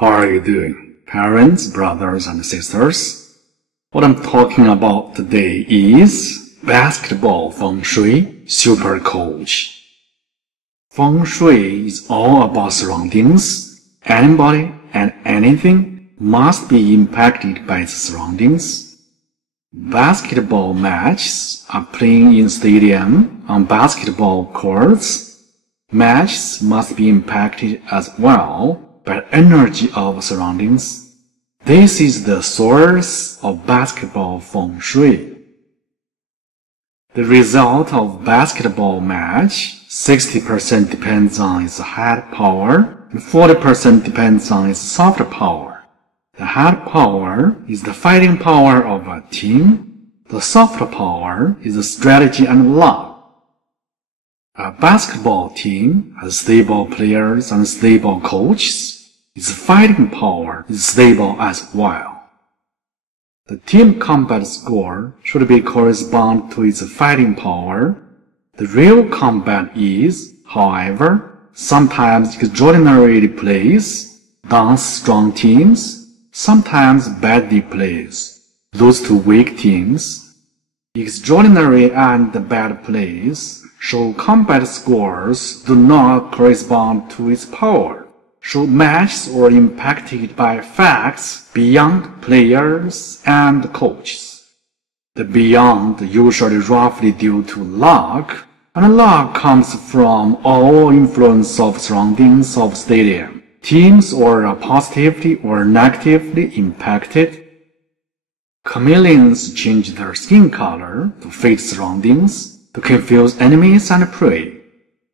How are you doing, parents, brothers, and sisters? What I'm talking about today is basketball feng shui, Supercoach. Feng shui is all about surroundings. Anybody and anything must be impacted by its surroundings. Basketball matches are playing in stadium on basketball courts. Matches must be impacted as well by the energy of surroundings. This is the source of basketball feng shui. The result of basketball match, 60% depends on its head power and 40% depends on its soft power. The head power is the fighting power of a team. The soft power is the strategy and luck. A basketball team has stable players and stable coaches. Its fighting power is stable as well. The team combat score should be correspond to its fighting power. The real combat is, however, sometimes extraordinarily plays, dance strong teams, sometimes badly plays, lose to weak teams. Extraordinary and bad plays show combat scores do not correspond to its power, show matches or impacted by facts beyond players and coaches. The beyond usually roughly due to luck, and luck comes from all influence of surroundings of stadium, teams or positively or negatively impacted. Chameleons change their skin color to fit surroundings, to confuse enemies and prey.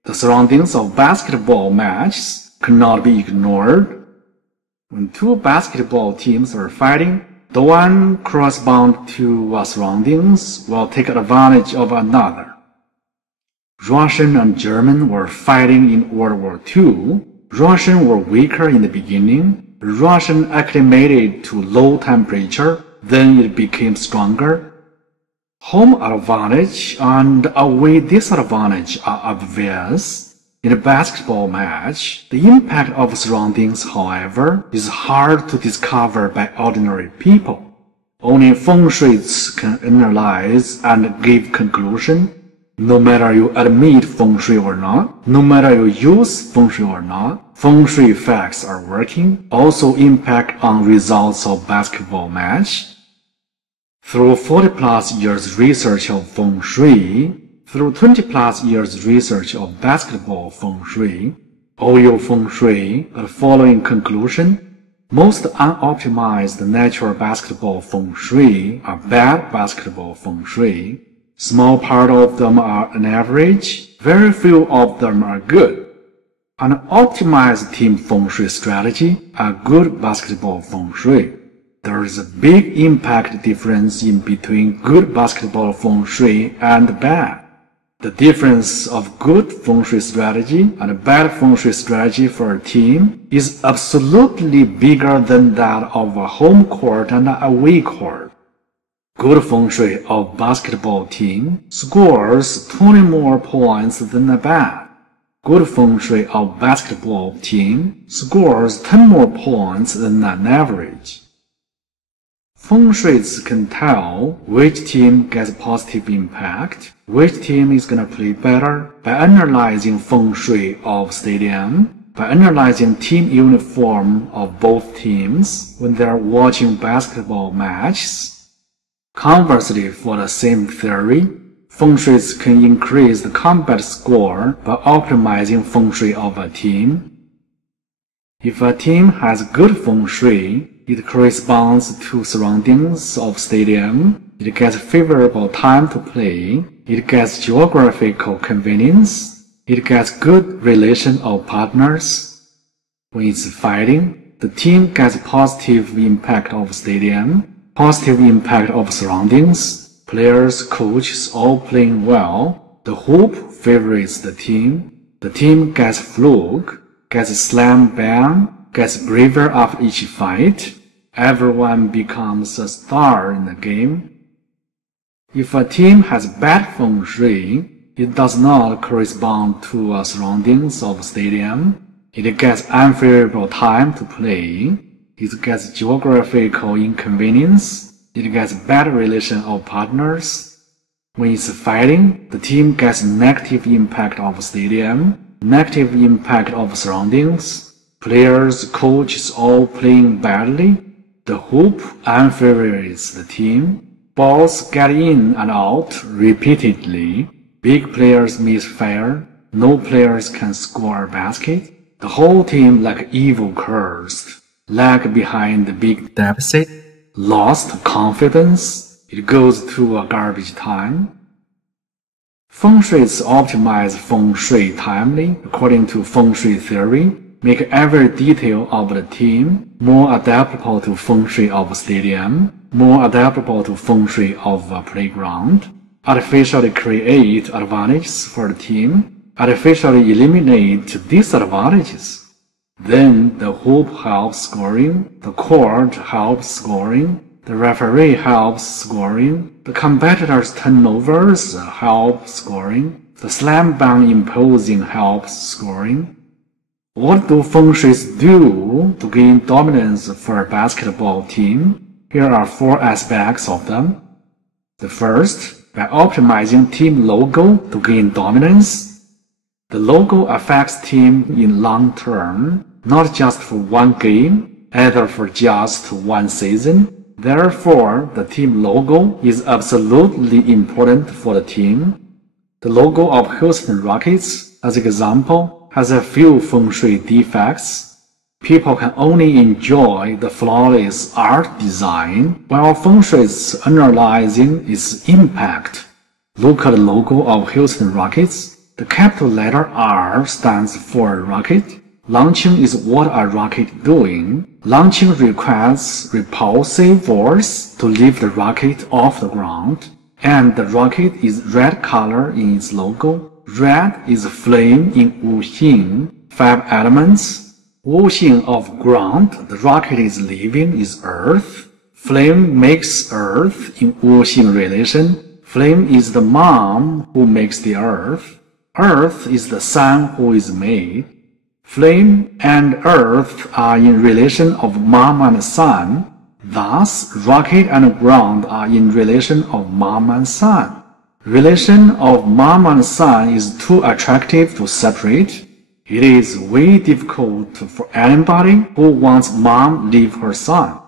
The surroundings of basketball matches cannot be ignored. When two basketball teams are fighting, the one corresponding to surroundings will take advantage of another. Russian and German were fighting in World War II. Russian were weaker in the beginning. Russian acclimated to low temperature, then it became stronger. Home advantage and away disadvantage are obvious. In a basketball match, the impact of surroundings, however, is hard to discover by ordinary people. Only fengshuists can analyze and give conclusion. No matter you admit feng shui or not, no matter you use feng shui or not, feng shui effects are working, also impact on results of basketball match. Through 40+ years research of feng shui, through 20+ years research of basketball feng shui, OYO fengshui, the following conclusion: most unoptimized natural basketball feng shui are bad basketball feng shui. Small part of them are an average, very few of them are good. An optimized team feng shui strategy are good basketball feng shui. There is a big impact difference in between good basketball feng shui and bad. The difference of good feng shui strategy and bad feng shui strategy for a team is absolutely bigger than that of a home court and away court. Good feng shui of basketball team scores 20 more points than a bad. Good feng shui of basketball team scores 10 more points than an average. Feng shuists can tell which team gets positive impact, which team is gonna play better by analyzing feng shui of stadium, by analyzing team uniform of both teams when they are watching basketball matches. Conversely, for the same theory, feng shuists can increase the combat score by optimizing feng shui of a team. If a team has good feng shui, it corresponds to surroundings of stadium, it gets favorable time to play, it gets geographical convenience, it gets good relation of partners. When it's fighting, the team gets positive impact of stadium, positive impact of surroundings, players, coaches all playing well, the hoop favors the team gets fluke, gets slam bang, gets braver after each fight, everyone becomes a star in the game. If a team has bad feng shui, it does not correspond to surroundings of stadium, It gets unfavorable time to play. It gets geographical inconvenience. It gets bad relation of partners. When it's fighting, the team gets negative impact of stadium, negative impact of surroundings. Players, coaches all playing badly. The hoop unfavors the team. Balls get in and out repeatedly. Big players misfire. No players can score a basket. The whole team like evil cursed. Lag behind the big deficit. Lost confidence. It goes to a garbage time. Fengshuists optimize Feng Shui timely according to Feng Shui theory. Make every detail of the team more adaptable to Feng Shui of stadium, more adaptable to Feng Shui of a playground. Artificially create advantages for the team, artificially eliminate disadvantages. Then the hoop helps scoring, the court helps scoring, the referee helps scoring, the competitors' turnovers help scoring, the slam bang imposing helps scoring. What do Fengshuists do to gain dominance for a basketball team? Here are 4 aspects of them. The first, by optimizing team logo to gain dominance. The logo affects team in long term, not just for one game, either for just one season. Therefore, the team logo is absolutely important for the team. The logo of Houston Rockets, as an example, has a few Feng Shui defects. People can only enjoy the flawless art design, while Feng Shui is analyzing its impact. Look at the logo of Houston Rockets. The capital letter R stands for rocket. Launching is what a rocket doing. Launching requires repulsive force to lift the rocket off the ground. And the rocket is red color in its logo. Red is flame in warⅡ, 5 elements. WarⅡ of ground, the rocket is living, is earth. Flame makes earth in warⅡ relation. Flame is the mom who makes the earth. Earth is the son who is made. Flame and earth are in relation of mom and son. Thus, rocket and ground are in relation of mom and son. Relation of mom and son is too attractive to separate. It is way difficult for anybody who wants mom leave her son.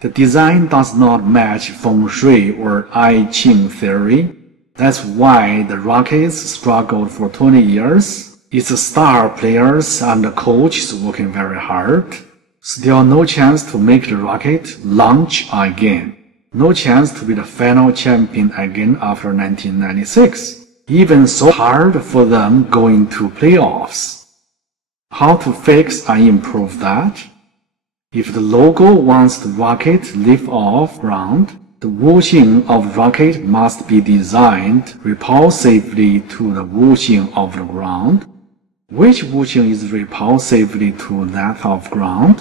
The design does not match Feng Shui or I Ching theory. That's why the Rockets struggled for 20 years. Its star players and the coaches working very hard. Still no chance to make the Rocket launch again. No chance to be the final champion again after 1996. Even so hard for them going to playoffs. How to fix and improve that? If the logo wants the rocket lift off ground, the warⅡ of rocket must be designed repulsively to the warⅡ of the ground. Which warⅡ is repulsively to that of ground?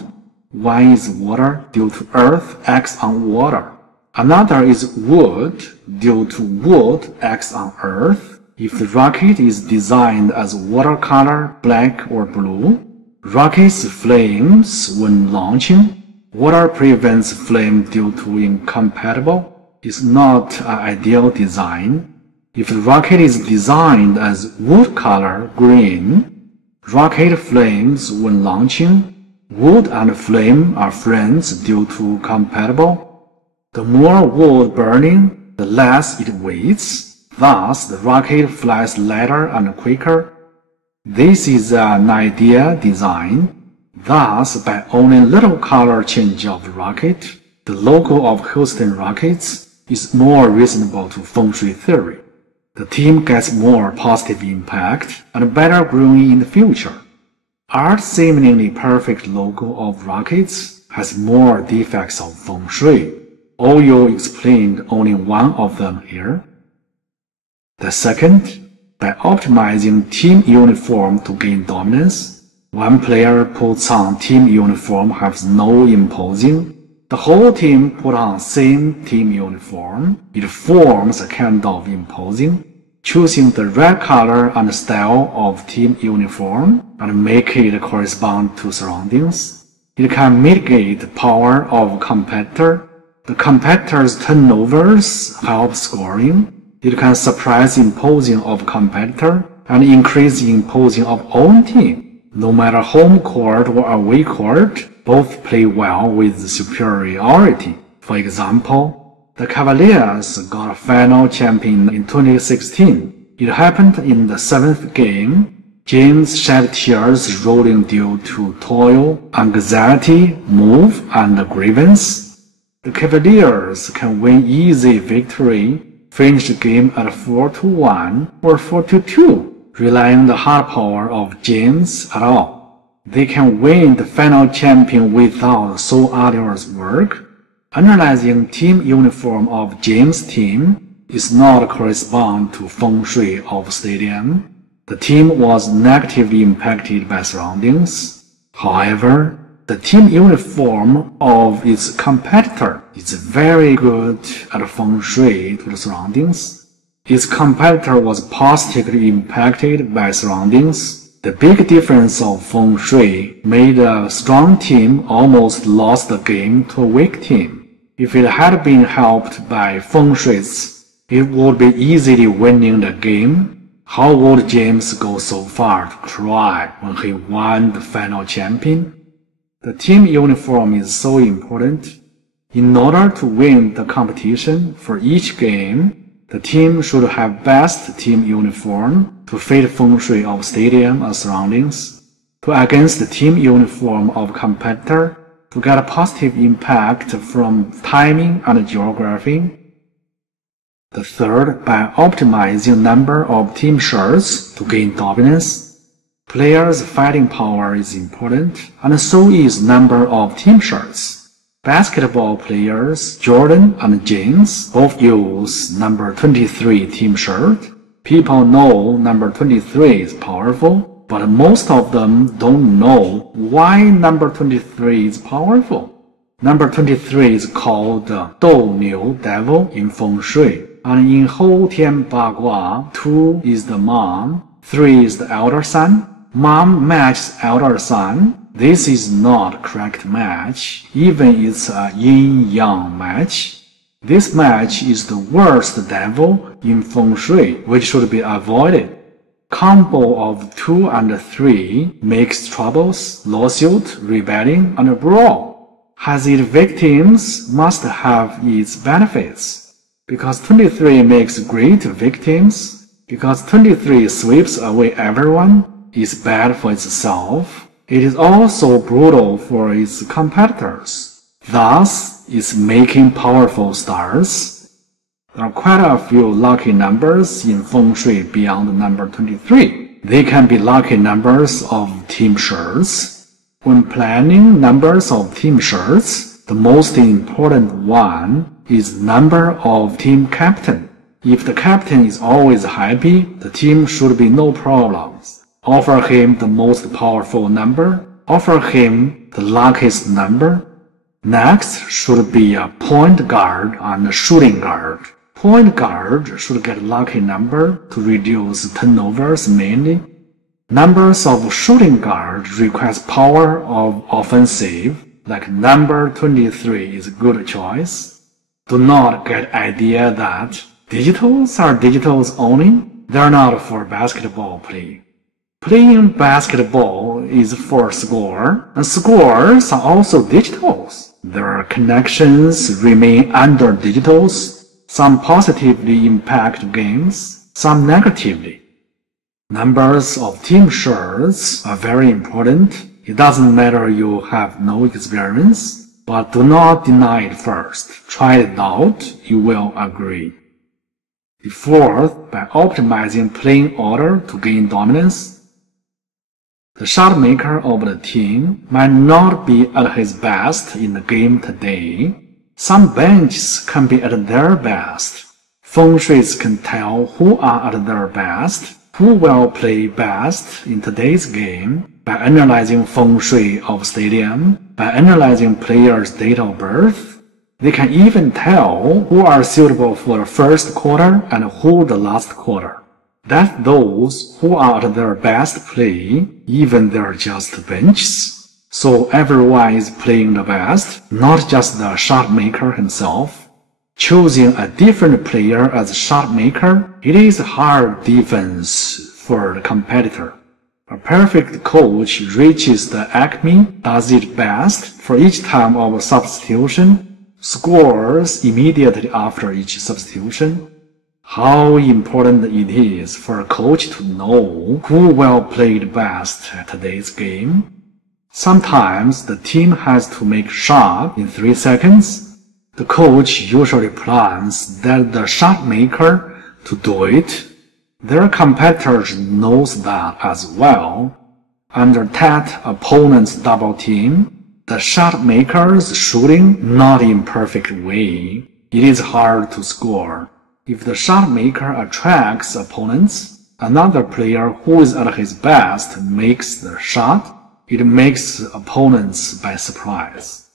One is water due to earth acts on water. Another is wood, due to wood acts on earth. If the rocket is designed as watercolor, black or blue, rockets flames when launching. Water prevents flame due to incompatible. It's not an ideal design. If the rocket is designed as wood color, green, rocket flames when launching. Wood and flame are friends due to compatible. The more wood burning, the less it weighs. Thus, the rocket flies lighter and quicker. This is an ideal design. Thus, by only little color change of the rocket, the logo of Houston Rockets is more reasonable to Feng Shui theory. The team gets more positive impact and better growing in the future. Our seemingly perfect logo of Rockets has more defects of Feng Shui. OYO explained only one of them here. The second, by optimizing team uniform to gain dominance. One player puts on team uniform has no imposing. The whole team put on same team uniform. It forms a kind of imposing. choosing the right color and style of team uniform and make it correspond to surroundings. It can mitigate the power of competitor. The competitor's turnovers help scoring. It can suppress imposing of competitor and increase imposing of own team. No matter home court or away court, both play well with superiority. For example, the Cavaliers got a final champion in 2016. It happened in the 7th game. James shed tears rolling due to toil, anxiety, move, and grievance. The Cavaliers can win easy victory, finish the game at 4-1 or 4-2, relying on the hard power of James at all. They can win the final champion without so arduous work. Analyzing team uniform of James' team is not correspond to feng shui of stadium. The team was negatively impacted by surroundings. However, the team uniform of its competitor is very good at feng shui to the surroundings. Its competitor was positively impacted by surroundings. The big difference of feng shui made a strong team almost lost the game to a weak team. If it had been helped by fengshuists, it would be easily winning the game. How would James go so far to cry when he won the final champion? The team uniform is so important. In order to win the competition for each game, the team should have best team uniform to fit feng shui of stadium and surroundings, to against the team uniform of competitor, to get a positive impact from timing and geography. The third, by optimizing number of team shirts to gain dominance. Players' fighting power is important, and so is number of team shirts. Basketball players Jordan and James both use number 23 team shirt. People know number 23 is powerful, but most of them don't know why number 23 is powerful. Number 23 is called the 斗牛 devil in feng shui, and in 后天八卦, 2 is the mom, 3 is the elder son. Mom matches elder son. This is not correct match, even it's a yin-yang match. This match is the worst devil in feng shui, which should be avoided. Combo of 2 and 3 makes troubles, lawsuit, rebellion, and brawl. Has its victims must have its benefits. Because 23 makes great victims, because 23 sweeps away everyone, is bad for itself. It is also brutal for its competitors. Thus, it's making powerful stars. There are quite a few lucky numbers in feng shui beyond number 23. They can be lucky numbers of team shirts. When planning numbers of team shirts, the most important one is number of team captain. If the captain is always happy, the team should be no problems. Offer him the most powerful number. Offer him the luckiest number. Next should be a point guard and a shooting guard. Point guard should get lucky number to reduce turnovers mainly. Numbers of shooting guard requires power of offensive, like number 23 is a good choice. Do not get idea that digitals are digitals only. They are not for basketball play. Playing basketball is for score, and scores are also digitals. Their connections remain under digitals. Some positively impact games, some negatively. Numbers of team shirts are very important. It doesn't matter you have no experience, but do not deny it first. Try it out, you will agree. The fourth, by optimizing playing order to gain dominance. The shot maker of the team might not be at his best in the game today. Some benches can be at their best. Feng shuists can tell who are at their best, who will play best in today's game by analyzing feng shui of stadium, by analyzing players' date of birth. They can even tell who are suitable for the first quarter and who the last quarter. That those who are at their best play, even they're just benches. So everyone is playing the best, not just the shot maker himself. Choosing a different player as a shot maker, it is hard defense for the competitor. A perfect coach reaches the acme, does it best for each time of substitution, scores immediately after each substitution. How important it is for a coach to know who will play the best at today's game. Sometimes the team has to make shot in 3 seconds. The coach usually plans that the shot maker to do it. Their competitors knows that as well. Under that opponent's double team, the shot maker's shooting not in perfect way. It is hard to score. If the shot maker attracts opponents, another player who is at his best makes the shot, it makes opponents by surprise.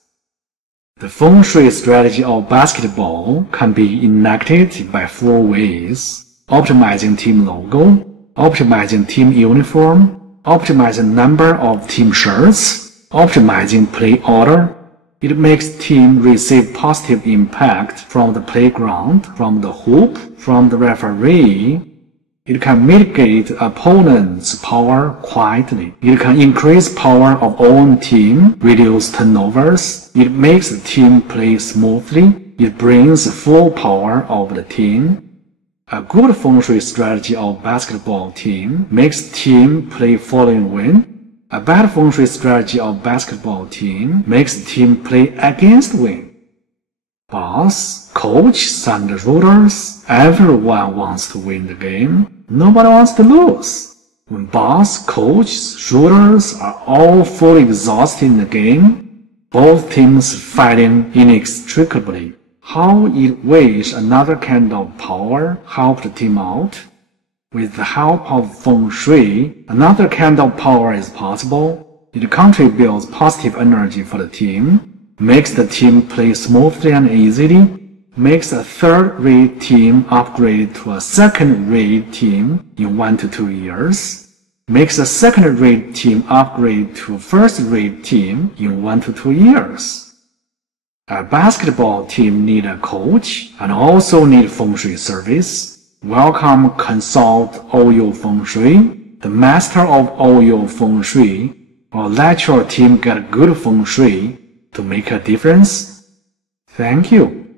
The Fengshui strategy of basketball can be enacted by 4 ways. Optimizing team logo, optimizing team uniform, optimizing number of team shirts, optimizing play order. It makes team receive positive impact from the playground, from the hoop, from the referee. It can mitigate opponent's power quietly. It can increase power of own team, reduce turnovers. It makes the team play smoothly. It brings full power of the team. A good Fengshui strategy of basketball team makes team play following win. A bad Fengshui strategy of basketball team makes team play against win. Boss, coaches, and rulers, everyone wants to win the game. Nobody wants to lose. When boss, coaches, rulers are all fully exhausted in the game, both teams fighting inextricably. How it wish another kind of power helped the team out. With the help of Feng Shui, another kind of power is possible. It contributes positive energy for the team, makes the team play smoothly and easily, makes a third-rate team upgrade to a second-rate team in 1 to 2 years, makes a second-rate team upgrade to a first-rate team in 1 to 2 years. A basketball team need a coach and also need Feng Shui service. Welcome consult OYO Fengshui. The master of OYO Fengshui will let your team get good Feng Shui to make a difference. Thank you.